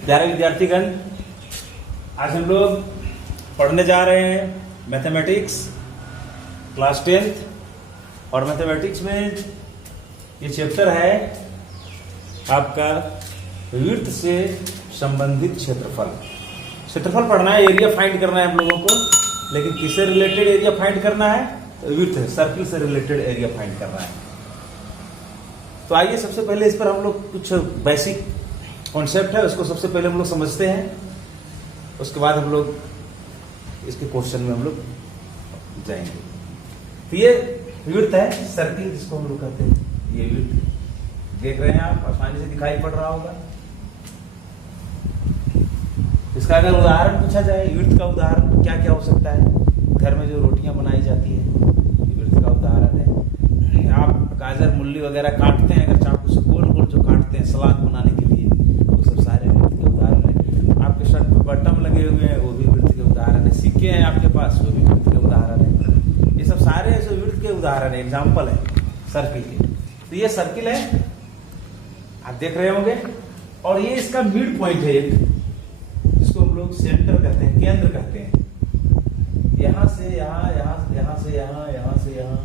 प्यारे विद्यार्थीगण, आज हम लोग पढ़ने जा रहे हैं मैथमेटिक्स क्लास 10th और मैथमेटिक्स में ये चैप्टर है आपका वृत्त से संबंधित क्षेत्रफल। क्षेत्रफल पढ़ना है, एरिया फाइंड करना है हम लोगों को, लेकिन किससे रिलेटेड एरिया फाइंड करना है? वृत्त सर्किल से रिलेटेड एरिया फाइंड करना है। तो आइए सबसे पहले इस पर हम लोग कुछ बेसिक कॉन्सेप्ट है उसको सबसे पहले हम लोग समझते हैं, उसके बाद हम लोग इसके क्वेश्चन में हम लोग जाएंगे। तो ये वृत्त है, सर्किल जिसको हम लोग कहते हैं, ये वृत्त देख रहे हैं आप, आसानी से दिखाई पड़ रहा होगा। इसका अगर उदाहरण पूछा जाए, वृत्त का उदाहरण क्या क्या हो सकता है? घर में जो रोटियां बनाई जाती है, ये वृत्त का उदाहरण है। आप गाजर मूली वगैरह काटते हैं, अगर चाकू से गोल गोल जो काटते हैं सलाद बनाने के लिए, वो सब सारे वृत्त के उदाहरण है। आपके शर्ट पे बटन लगे हुए हैं, वो भी वृत्त के उदाहरण है। सिक्के हैं आपके पास, वो भी वृत्त के उदाहरण है। ये सब सारे ऐसे वृत्त के उदाहरण है, एग्जाम्पल है सर्किल के। तो ये सर्किल है, आप देख रहे होंगे, और ये इसका मिड पॉइंट है, जिसको हम लोग सेंटर कहते हैं, केंद्र कहते हैं। यहां से यहां, यहां से यहां, यहां से यहां,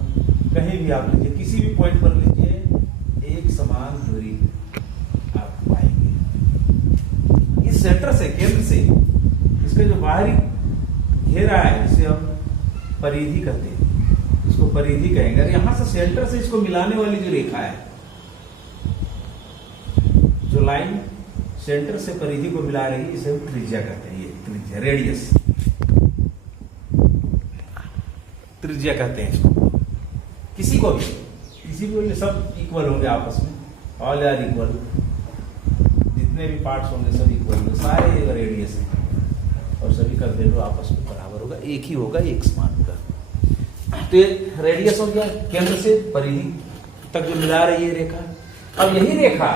कहीं भी आप लीजिए, किसी भी पॉइंट पर लीजिए, एक समान दूरी आप पाएंगे। इस सेंटर से, केंद्र से, इसका जो बाहरी घेरा है, जिसे हम परिधि कहते हैं, इसको परिधि कहेंगे। और यहां से सेंटर से इसको मिलाने वाली जो रेखा है, जो लाइन सेंटर से परिधि को मिला रही है, इसे हम त्रिज्या कहते हैं। ये त्रिज्या, रेडियस, त्रिज्या कहते हैं इसको। किसी को भी सब इक्वल होंगे आपस में, ऑल आर इक्वल, जितने भी पार्ट्स होंगे सब इक्वल होंगे, सारे रेडियस हैं और सभी का वैल्यू आपस में बराबर होगा, एक ही होगा, एक समान होगा। तो ये रेडियस हो गया, केंद्र से परिधि तक जो मिला रही है रेखा। अब यही रेखा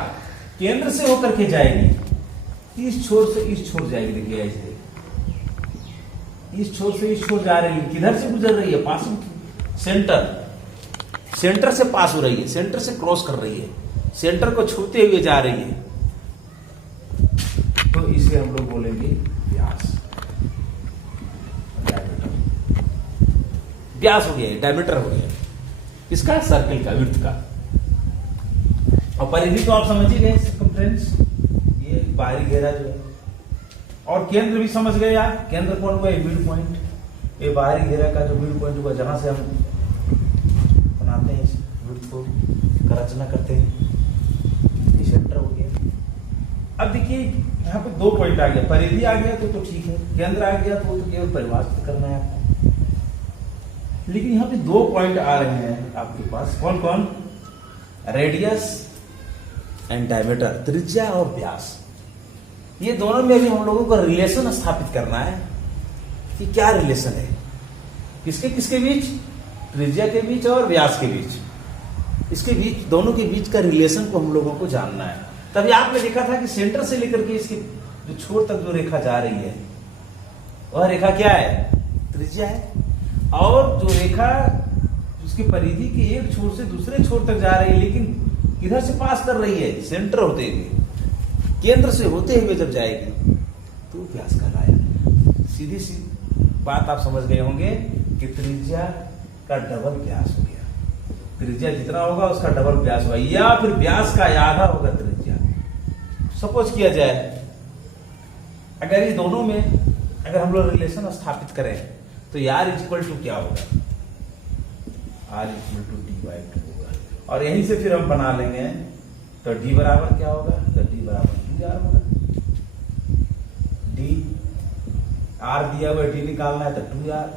केंद्र से होकर के जाएगी, इस छोर से इस छोर जाएगी। देखिए ऐसे इस छोर से इस छोर जा रही है, किधर से गुजर रही है? पासिंग सेंटर से पास हो रही है, सेंटर से क्रॉस कर रही है, सेंटर को छूते हुए जा रही है। तो इसे हम लोग बोलेंगे व्यास, डायमीटर। व्यास हो गया, डायमीटर हो गया इसका, सर्किल का, वृत्त का। और परिधि तो आप समझ ही गए, सर्कमफ्रेंस, ये बाहरी घेरा जो है। और केंद्र भी समझ गए यार, केंद्र कौन हुआ? Mid point. ये बाहरी घेरा का जो मिड पॉइंट हुआ, जहां से हम बनाते हैं इस वृत्त को, रचना करते हैं, ये सेंटर हो गया। अब देखिए यहाँ पे दो पॉइंट आ गया, परिधि आ गया तो ठीक है, केंद्र आ गया तो केवल परिभाषित करना है आपको। लेकिन यहाँ पे दो पॉइंट आ रहे हैं आपके पास, कौन कौन? रेडियस एंड डायमीटर, त्रिज्या और व्यास। ये दोनों में भी हम लोगों को रिलेशन स्थापित करना है कि क्या रिलेशन है, किसके किसके बीच? त्रिज्या के बीच और व्यास के बीच। इसके बीच, दोनों के बीच का रिलेशन को हम लोगों को जानना है। तभी आपने देखा था कि सेंटर से लेकर के इसके जो छोर तक जो रेखा जा रही है, वह रेखा क्या है? त्रिज्या है। और जो रेखा उसकी परिधि के एक छोर से दूसरे छोर तक जा रही है, लेकिन किधर से पास कर रही है? सेंटर होते हुए, केंद्र से होते हुए जब जाएगी तो व्यास कहलाएगा। सीधी सी बात आप समझ गए होंगे कि त्रिज्या का डबल व्यास हो गया। त्रिज्या जितना होगा उसका डबल व्यास होगा, या फिर व्यास का आधा होगा त्रिज्या। सपोज किया जाए, अगर इस दोनों में अगर हम लोग रिलेशन स्थापित करें तो यार इक्वल टू क्या होगा? आर इक्वल टू d/2 होगा। और यहीं से फिर हम बना लेंगे, तो d बराबर क्या होगा? तो d बराबर 2r होगा। d r दिया हुआ है, d निकालना है तो 2r,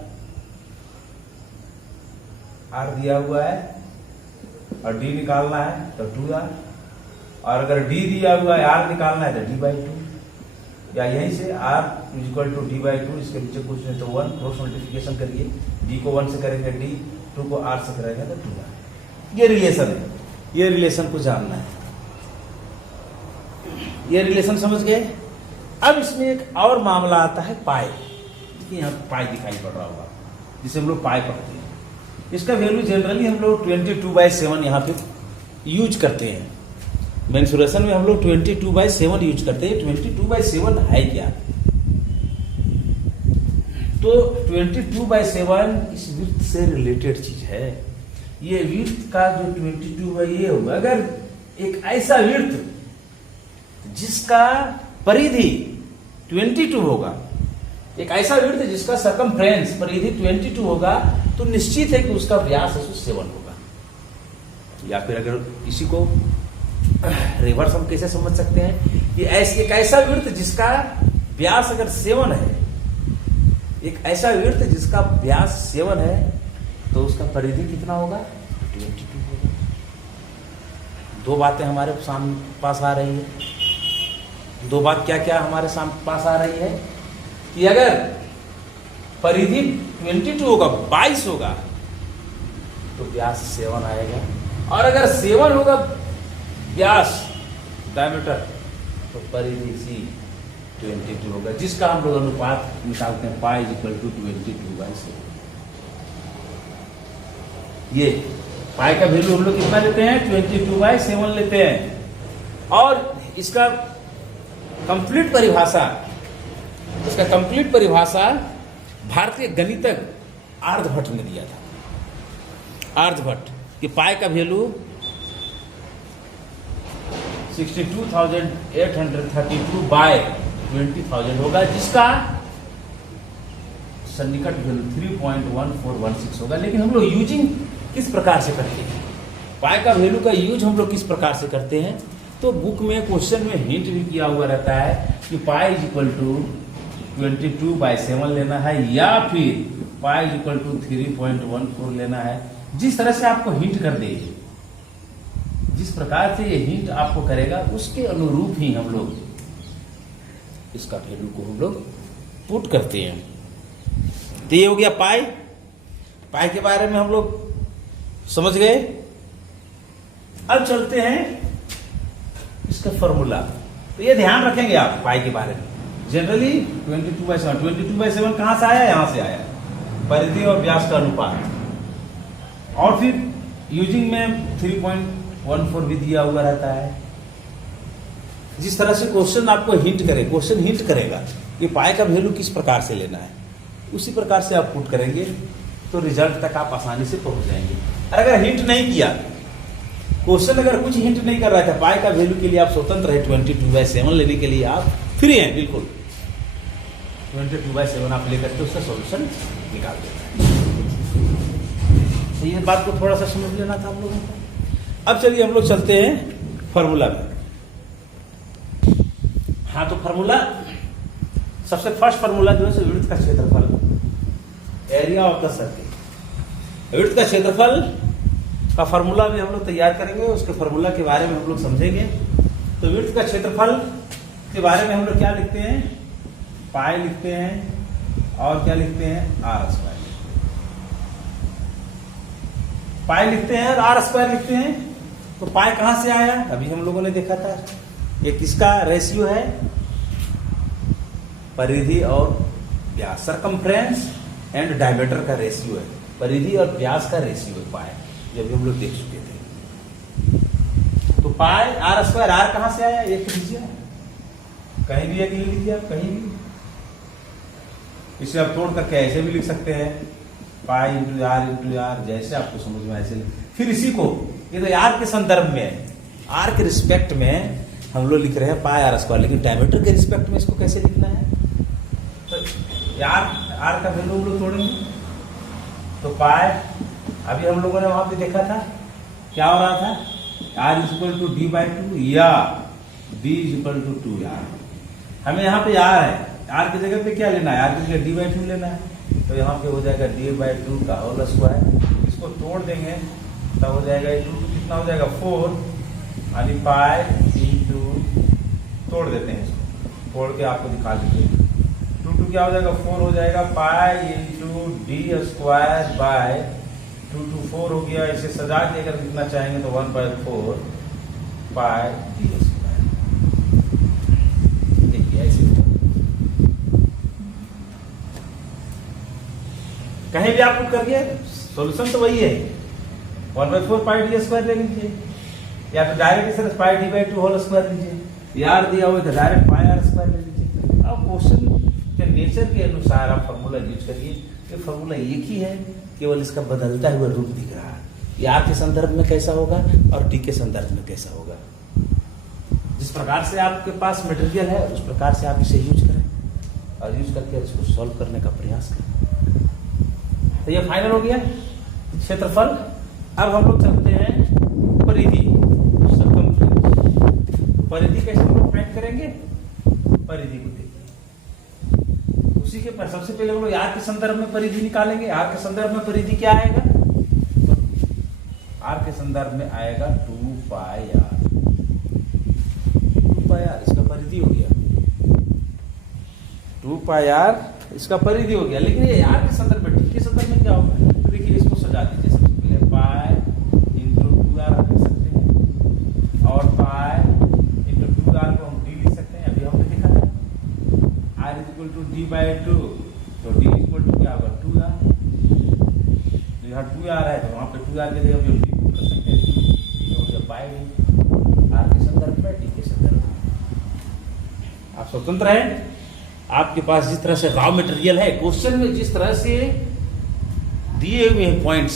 r दिया हुआ है और d निकालना है तो 2r, और अगर d दिया हुआ है, r निकालना है तो d/2, या यहीं से r इक्वल टू d/2, इसके नीचे कुछ नहीं तो 1, क्रॉस मल्टीप्लिकेशन करिए, d को 1 से करेंगे d, 2 को r से करेंगे तो 2r। ये रिलेशन है, ये रिलेशन को जानना है। ये रिलेशन समझ गए? अब इसमें एक और मामला आता है पाई। देखिए यहाँ पाई दिखाई पड़ रहा होगा, जिसे हम लोग पाई पढ़ते हैं। इसका वैल्यू जनरली हम लोग 22/7 यहाँ पे यूज करते हैं। मेंसुरेशन में हम लोग 22/7 यूज करते हैं। 22/7 है क्या? तो 22/7 इस वृत्त से रिलेटेड चीज है। ये वृत्त का जो 22 ये होगा, अगर एक ऐसा वृत्त जिसका परिधि 22 होगा, एक ऐसा वृत्त जिसका सरकमफ्रेंस परिधि 22 होगा, तो निश्चित है कि उसका व्यास 7 होगा। या फिर अगर इसी को रिवर्स हम कैसे समझ सकते हैं कि एक ऐसा वृत्त जिसका व्यास अगर 7 है, एक ऐसा वृत्त जिसका व्यास 7 है, तो उसका परिधि कितना होगा? 22 होगा। दो बातें हमारे पास आ रही है। दो बात क्या क्या हमारे पास आ रही है कि अगर परिधि 22 होगा, 22 होगा, तो व्यास 7 आएगा, और अगर 7 होगा व्यास डायमीटर, तो परिधि सी 22 होगा, जिसका हम लोग अनुपात निकालते हैं पाई इक्वल टू 22/7। ये पाई का वैल्यू हम लोग कितना लेते हैं? 22/7 लेते हैं। और इसका कंप्लीट परिभाषा, इसका कंप्लीट परिभाषा भारतीय गणितज्ञ आर्यभट्ट ने दिया था। आर्यभट्ट कि पाई का वैल्यू 62,832/20,000 होगा, जिसका सन्निकट वैल्यू 3.1416 होगा। लेकिन हम लोग यूजिंग किस प्रकार से करते हैं? पाई का वैल्यू का यूज हम लोग किस प्रकार से करते हैं? तो बुक में क्वेश्चन में हिंट भी किया हुआ रहता है कि पाई इक्वल टू 22/7 लेना है, या फिर पाई इक्वल टू 3.14 लेना है। जिस तरह से आपको हिंट कर दे, जिस प्रकार से ये हिंट आपको करेगा, उसके अनुरूप ही हम लोग इसका वैल्यू को हम लोग पुट करते हैं। तो ये हो गया पाई। पाई के बारे में हम लोग समझ गए। अब चलते हैं इसका फॉर्मूला। तो ये ध्यान रखेंगे आप पाई के बारे में। जनरली 22/7 कहां से आया? यहां से आया, परिधि और व्यास का अनुपात। और फिर यूजिंग में 3.14 भी दिया हुआ रहता है। जिस तरह से क्वेश्चन आपको हिंट करे, क्वेश्चन हिंट करेगा कि पाई का वैल्यू किस प्रकार से लेना है, उसी प्रकार से आप पुट करेंगे तो रिजल्ट तक आप आसानी से पहुंच जाएंगे। अगर हिंट नहीं किया, क्वेश्चन अगर कुछ हिंट नहीं कर रहा था, पाई का वैल्यू के लिए आप स्वतंत्र है, 22/7 लेने के लिए आप फ्री हैं, बिल्कुल 22/7 आप लेकर के उसका सॉल्यूशन निकाल देते हैं। तो ये बात को थोड़ा सा समझ लेना था हम लोगों को। अब चलिए हम लोग चलते हैं फॉर्मूला में। हाँ, तो फॉर्मूला, सबसे फर्स्ट फॉर्मूला जो है वृत्त का क्षेत्रफल, एरिया ऑफ द सर्किल। वृत्त का क्षेत्रफल का फॉर्मूला भी हम लोग तैयार करेंगे, उसके फॉर्मूला के बारे में हम लोग समझेंगे। तो वृत्त का क्षेत्रफल के बारे में हम लोग क्या लिखते हैं? पाई लिखते हैं, और क्या लिखते हैं? r²। पाई लिखते हैं और r² लिखते हैं। तो पाई कहां से आया? अभी हम लोगों ने देखा था, ये किसका रेशियो है? परिधि और व्यास, सरकमफ्रेंस एंड डायमीटर का रेशियो है। परिधि और व्यास का रेशियो है पाई, ये भी हम लोग देख चुके थे। तो पाई r², r कहां से आया? एक लीजिए, कहीं भी एक ले लीजिए आप, कहीं भी। इसे आप तोड़ करके ऐसे भी लिख सकते हैं, पाई इंटू आर, जैसे आपको समझ में ऐसे। फिर इसी को, ये तो आर के संदर्भ में, आर के रिस्पेक्ट में हम लोग लिख रहे हैं पाई r², लेकिन डायमीटर के रिस्पेक्ट में इसको कैसे लिखना है? तो आर का वैल्यू हम लोग तोड़ेंगे, तो पाई, अभी हम लोगों ने वहां पे देखा था क्या हो रहा था? r = d/2 या b = 2r। हमें यहाँ पे r है, r की जगह पे क्या लेना है? r की जगह d/2 लेना है। तो यहाँ पे हो जाएगा d/2 का होल स्क्वायर। इसको तोड़ देंगे तब हो जाएगा, कितना हो जाएगा? 4, यानी पाई इंटू, तोड़ देते हैं इसको, तोड़ के आपको दिखा देते हैं। 2 क्या हो जाएगा? 4 हो जाएगा, पाई इंटू d² बाय 2 4 हो गया। इसे सजा के अगर लिखना चाहेंगे तो 1/4 पाई d²। देखिए ऐसे कहीं भी आप पुट करिए, सॉल्यूशन तो वही है, 1/4 पाई d² ले लीजिए। या तो डायरेक्ट इस तरह पाई डी बाई 2 होल स्क्वायर लीजिए, यार दिया हुआ तो डायरेक्ट पाई आर स्क्वायर ले लीजिए। अब क्वेश्चन के नेचर के अनुसार आप फॉर्मूला यूज करिए। ये फॉर्मूला एक ही है, केवल इसका बदलता हुआ रूप दिख रहा है। ये आर के संदर्भ में कैसा होगा और टी के संदर्भ में कैसा होगा। जिस प्रकार से आपके पास मटेरियल है उस प्रकार से आप इसे यूज करें और यूज करके इसको सॉल्व करने का प्रयास करें। तो ये फाइनल हो गया क्षेत्रफल। अब हम लोग चलते हैं परिधि, सर्कमफ्रेंस। परिधि कैसे हम लोग फाइंड करेंगे, परिधि को देखिए। उसी के पर सबसे पहले हम लोग आर के संदर्भ में परिधि निकालेंगे। आर के संदर्भ में परिधि क्या आएगा, आर के संदर्भ में आएगा 2 पाई आर। 2 पाई आर इसका परिधि हो गया, 2 पाई आर इसका परिधि हो गया। लेकिन ये आर के संदर्भ में, टी के संदर्भ में क्या होगा, तो देखिए इसको सजा दीजिए। सबसे पहले पाई इंटू 2 आर लिख सकते हैं, और पाई इंटू 2 आर को हम डी लिख सकते हैं। अभी हमने देखा था R is equal to D by 2, तो डी इक्वल टू क्या होगा 2 आर। यहाँ 2 आर है तो वहां पे 2 आर के जगह हम डी पुट कर सकते हैं, तो हो गया पाई आर के संदर्भ में, टी के संदर्भ में। आप स्वतंत्र हैं, आपके पास जिस तरह से रॉ मटेरियल है, क्वेश्चन में जिस तरह से दिए हुए हैं पॉइंट्स,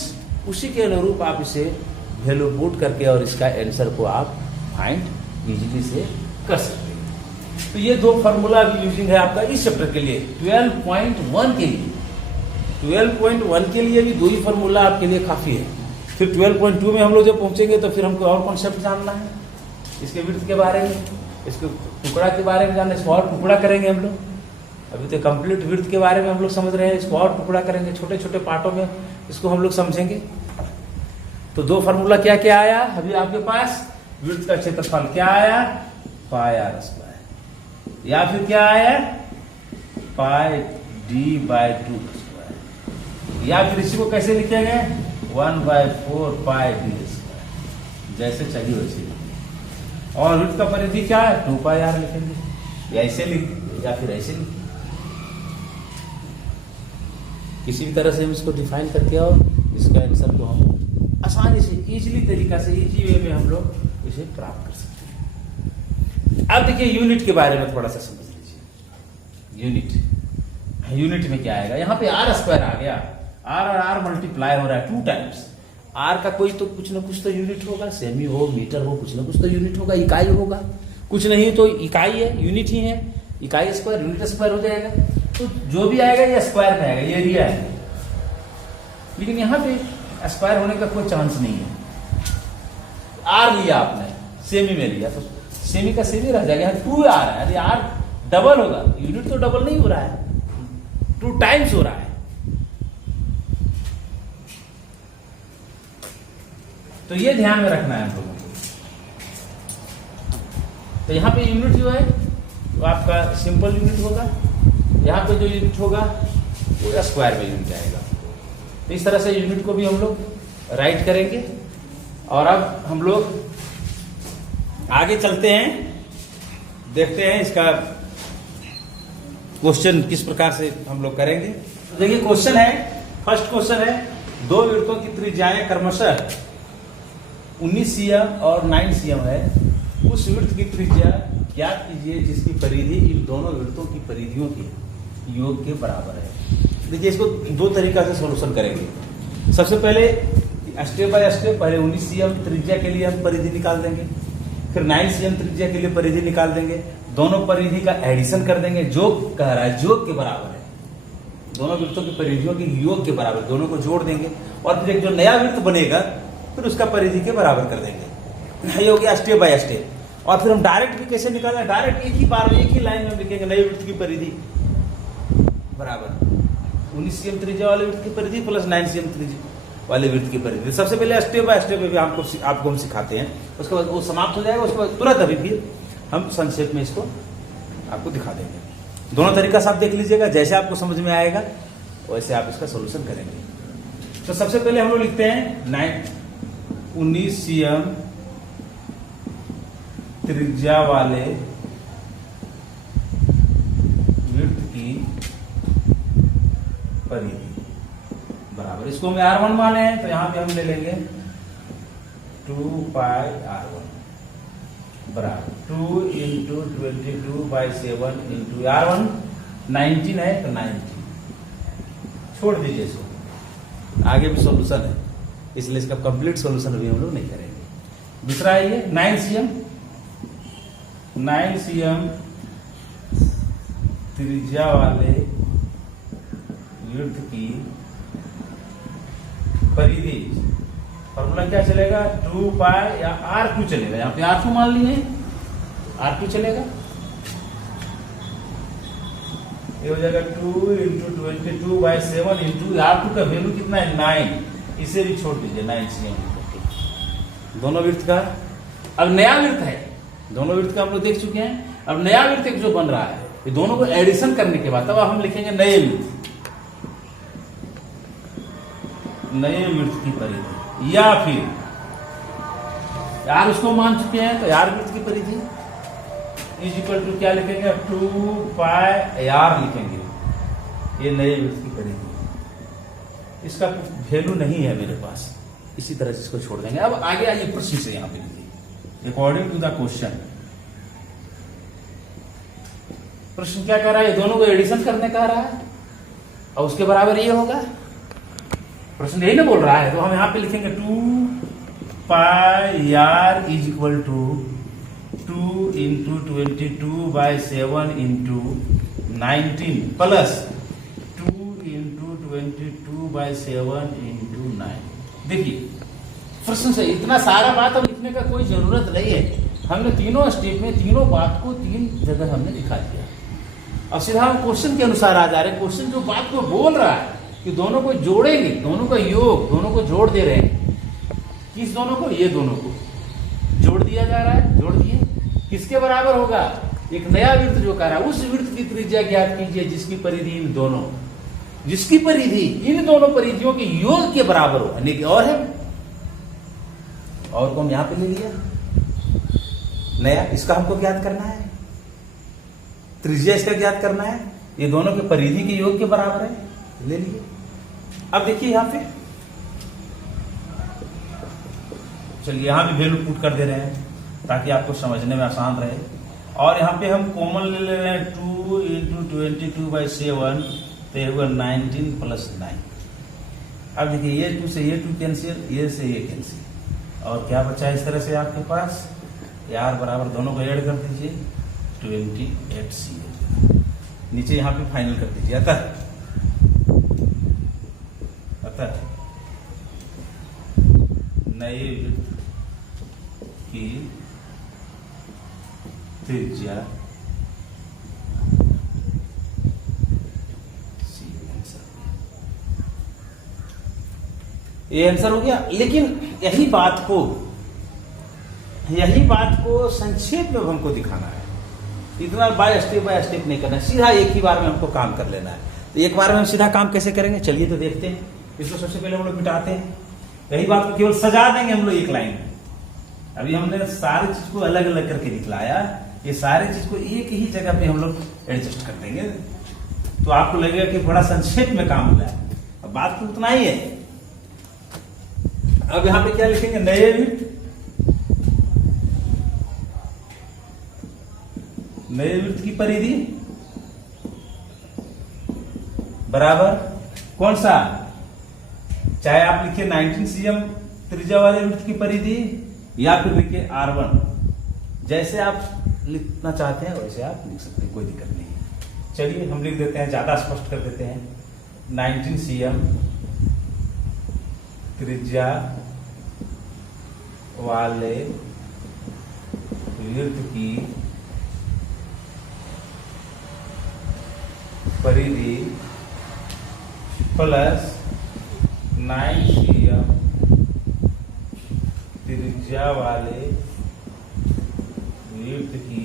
उसी के अनुरूप आप इसे वैल्यू पुट करके और इसका आंसर को आप फाइंड इजीली से कर सकते हैं। तो ये 2 फार्मूला अभी यूजिंग है आपका इस चैप्टर के लिए। 12.1 के लिए, 12.1 के लिए भी 2 ही फार्मूला आपके लिए काफी है। फिर 12.2 में हम लोग जब पहुंचेंगे तो फिर हमको और कॉन्सेप्ट जानना है, इसके विड्थ के बारे में, इसके टुकड़ा के बारे में जानना है। इसको और टुकड़ा करेंगे हम लोग। अभी तो कंप्लीट विड्थ के बारे में हम लोग समझ रहे हैं, इसको और टुकड़ा करेंगे, छोटे छोटे पार्टों में इसको हम लोग समझेंगे। तो 2 फार्मूला क्या क्या आया अभी आपके पास, विड्थ का क्षेत्रफल क्या आया, पाई आर स्क्वायर, या फिर क्या आया पाई डी बाई 2 स्क्वायर, या फिर इसी को कैसे लिखेंगे 1/4 पाई डी स्क्वायर, जैसे चाहिए वैसे। और विड्थ का परिधि क्या है 2 पाई आर लिखेंगे, या ऐसे लिख या फिर ऐसे लिख, किसी भी तरह से हम इसको डिफाइन करके और इसका आंसर को हम आसानी से इजीली तरीका से इजी वे में हम लोग इसे प्राप्त कर सकते हैं। अब देखिए यूनिट के बारे में थोड़ा सा समझ लीजिए। यूनिट में क्या आएगा, यहाँ पे आर स्क्वायर आ गया, आर और आर मल्टीप्लाई हो रहा है 2 टाइम्स। आर का कोई तो कुछ ना कुछ तो यूनिट होगा, सेमी हो मीटर हो, कुछ ना कुछ तो यूनिट होगा, इकाई होगा। कुछ नहीं तो इकाई है, यूनिट ही है, इकाई स्क्वायर यूनिट स्क्वायर हो जाएगा। तो जो भी आएगा ये स्क्वायर में आएगा, ये एरिया है। लेकिन यहाँ पे स्क्वायर होने का कोई चांस नहीं है। आर लिया आपने, सेमी में लिया तो सेमी का सेमी रह जाएगा। 2 आर है, यदि आर डबल होगा, यूनिट तो डबल नहीं हो रहा है, 2 टाइम्स हो रहा है। तो ये ध्यान में रखना है हम लोगों को। तो यहाँ पे यूनिट जो है वो आपका सिंपल यूनिट होगा, यहाँ पे जो यूनिट होगा वो स्क्वायर में यूनिट आएगा। तो इस तरह से यूनिट को भी हम लोग राइट करेंगे। और अब हम लोग आगे चलते हैं, देखते हैं इसका क्वेश्चन किस प्रकार से हम लोग करेंगे। तो देखिए क्वेश्चन है, फर्स्ट क्वेश्चन है, 2 वृत्तों की त्रिज्याएं क्रमशः 19 cm और 9 cm है। उस वृत्त की त्रिज्या ज्ञात कीजिए जिसकी परिधि इन दोनों वृत्तों की परिधियों के योग के बराबर है। देखिए इसको 2 तरीका से सॉल्यूशन करेंगे। सबसे पहले स्टेप बाय स्टेप, पहले 19 cm त्रिज्या के लिए हम परिधि निकाल देंगे, फिर 9 cm त्रिज्या के लिए परिधि निकाल देंगे। दोनों परिधि का एडिशन कर देंगे, योग कह रहा है, योग के बराबर है, दोनों वृत्तों की परिधियों के योग के बराबर, दोनों को जोड़ देंगे। और फिर एक जो नया वृत्त बनेगा फिर उसका परिधि के बराबर कर देंगे। ये हो गया स्टेप बाय स्टेप। और फिर हम डायरेक्ट भी कैसे निकालना है, डायरेक्ट एक ही बार में एक ही लाइन में लिखेंगे नए वृत्त की परिधि बराबर 19 cm त्रिज्या वाले वृत्त की परिधि प्लस 9 cm त्रिज्या वाले वृत्त की परिधि। सबसे पहले स्टेप बाय स्टेप भी आपको हम सिखाते हैं, उसके बाद वो समाप्त हो जाएगा, उसके बाद तुरंत अभी फिर हम संक्षेप में इसको आपको दिखा देंगे। दोनों तरीका से आप देख लीजिएगा, जैसे आपको समझ में आएगा वैसे आप इसका सोल्यूशन करेंगे। तो सबसे पहले हम लोग लिखते हैं 19 cm त्रिज्या वाले वृत्त की परिधि बराबर, इसको हम R1 माने हैं तो यहां पे हम ले लेंगे 2 पाई R1 बराबर 2 इंटू 22/7 इंटू R1 19 है तो 19। छोड़ दीजिए इसको, आगे भी सॉल्यूशन है, इसलिए इसका कंप्लीट सॉल्यूशन अभी हम लोग नहीं करेंगे। दूसरा है ये 9 cm त्रिज्या वाले वृत्त की परिधि, फॉर्मूला क्या चलेगा, 2 पाई या R2 चलेगा, यहाँ पे R2 मान लिए, R2 चलेगा, ये हो जाएगा 2 इंटू 22/7 इंटू R2 का वैल्यू कितना है 9, इसे भी छोड़ दीजिए 9 cm। दोनों वृत्त का अब नया वृत्त है, दोनों वृत्त का हम लोग देख चुके हैं, अब नया वृत्त एक जो बन रहा है, ये दोनों को एडिशन करने के बाद तब हम लिखेंगे नए वृत्त, नए वृत्त की परिधि, या फिर यार उसको मान चुके हैं तो यार वृत्त की परिधि इज इक्वल टू क्या लिखेंगे, 2 पाई R लिखेंगे, ये नए वृत्त की परिधि, इसका कुछ वैल्यू नहीं है मेरे पास, इसी तरह से इसको छोड़ देंगे। अब आगे आइए प्रश्न से, यहां पे लिखिए अकॉर्डिंग टू द क्वेश्चन। प्रश्न क्या कह रहा है, ये दोनों को एडिशन करने कह रहा है और उसके बराबर ये होगा, प्रश्न यही ना बोल रहा है, तो हम यहां पे लिखेंगे 2 pi R is equal to 2 into 22/7 into 19 plus 2 into 22/7 into 9। देखिए प्रश्न से इतना सारा बात अब लिखने का कोई जरूरत नहीं है, हमने तीनों स्टेप में तीनों बात को 3 जगह हमने दिखा दिया। अब सीधा हम क्वेश्चन के अनुसार आ जा रहे हैं, क्वेश्चन जो बात को बोल रहा है कि दोनों को जोड़ेंगे, दोनों का योग, दोनों को जोड़ दे रहे हैं, किस दोनों को, ये दोनों को जोड़ दिया जा रहा है, जोड़ दिए, किसके बराबर होगा, एक नया वृत्त जो कर रहा है उस वृत्त की त्रिज्या ज्ञात कीजिए जिसकी परिधि इन दोनों, जिसकी परिधि इन दोनों परिधियों के योग के बराबर हो, यानी कि और है, और को हम यहां पे ले लिया नया, इसका हमको ज्ञात करना है, त्रिज्या इसका ज्ञात करना है, ये दोनों के परिधि के योग के बराबर है, ले लिए। अब देखिए यहां पे, चलिए यहां भी वैल्यू पुट कर दे रहे हैं ताकि आपको समझने में आसान रहे, और यहां पे हम कॉमन ले रहे हैं 2 इंटू 22/7, तो ये हुआ 19 प्लस 9। अब देखिए ये 2 से ये 2 कैंसिल, ये से ये कैंसिल, और क्या बचा इस तरह से आपके पास, यार बराबर दोनों को ऐड कर दीजिए 28 cm, नीचे यहां पे फाइनल कर दीजिए, अतः नए वृत्त की त्रिज्या ये आंसर हो गया। लेकिन यही बात को संक्षेप में हमको दिखाना है, इतना बाय स्टेप नहीं करना है, सीधा एक ही बार में हमको काम कर लेना है। तो एक बार में हम सीधा काम कैसे करेंगे, चलिए तो देखते हैं। इसको सबसे पहले हम लोग मिटाते हैं, यही बात को केवल सजा देंगे हम लोग एक लाइन में। अभी हमने सारी चीज को अलग अलग करके दिखलाया, ये सारी चीज को एक ही जगह पे हम लोग एडजस्ट कर देंगे, तो आपको लगेगा कि बड़ा संक्षेप में काम हुआ है। अब बात तो उतना ही है। अब यहां पे क्या लिखेंगे, नए वृत्त की परिधि बराबर कौन सा, चाहे आप लिखिए 19 cm त्रिज्या वाले वृत्त की परिधि, या फिर लिखिए R1, जैसे आप लिखना चाहते हैं वैसे आप लिख सकते हैं, कोई दिक्कत नहीं है। चलिए हम लिख देते हैं, ज्यादा स्पष्ट कर देते हैं, 19 cm त्रिज्या वाले वृत्त की परिधि प्लस 9 cm त्रिज्या वाले वृत्त की,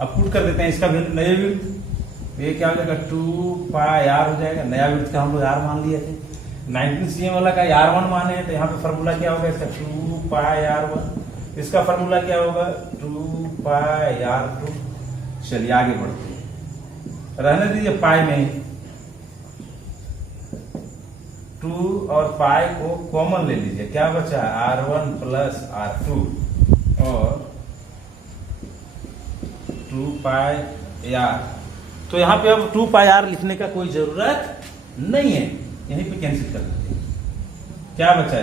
अब पुट कर देते हैं इसका नए वृत्त, ये क्या हो जाएगा 2 पाई R हो जाएगा। नया वृत्त का हम लोग R मान लिए थे, 19 cm वाला का R1 माने हैं, तो यहाँ पे फॉर्मूला क्या होगा इसका 2 पाई R1, इसका फॉर्मूला क्या होगा 2 पाई R2। चलिए आगे बढ़ते हैं, रहने दीजिए पाई में, 2 और पाई को कॉमन ले लीजिए, क्या बचा R1 प्लस R2 और 2 पाई R। तो यहाँ पे अब 2 पाई R लिखने का कोई जरूरत नहीं है, यहीं पे कैंसिल कर देते हैं। क्या बचा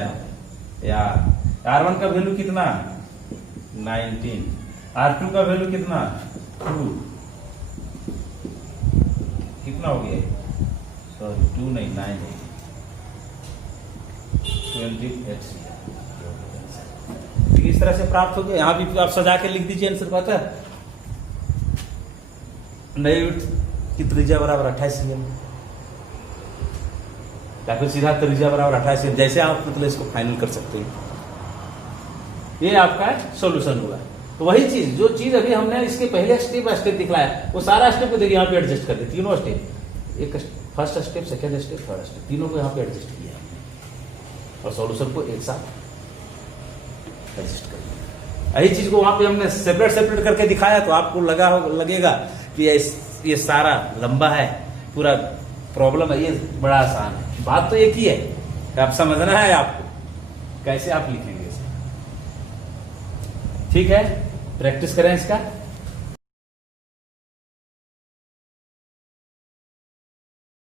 यहाँ R1 का वैल्यू कितना 19, R2 का वैल्यू कितना 2, कितना हो गया सॉरी 2 नहीं 9 है 28। इस तरह से प्राप्त हो गया। यहाँ भी आप सजा के लिख दीजिए आंसर पता नई की त्रिज्या बराबर 28 एम, या फिर सीधा त्रिज्या बराबर 28 एम, जैसे आप मतलब इसको फाइनल कर सकते हैं। ये आपका सॉल्यूशन होगा। तो वही चीज जो चीज अभी हमने इसके पहले स्टेप बाय स्टेप दिखलाया, वो सारा स्टेप को देखिए यहाँ पे एडजस्ट कर दे, तीनों स्टेप, एक first step, second step, third step, तीनों को यहाँ पे एडजस्ट किया और सॉल्यूशन को एक साथ एडजस्ट कर दिया। यही चीज को वहां पे हमने सेपरेट सेपरेट करके दिखाया, तो आपको लगेगा कि ये सारा लंबा है, पूरा प्रॉब्लम है, ये बड़ा आसान है। बात तो एक ही है, आप समझना है आपको कैसे आप लिखेंगे। ठीक है, प्रैक्टिस करें इसका।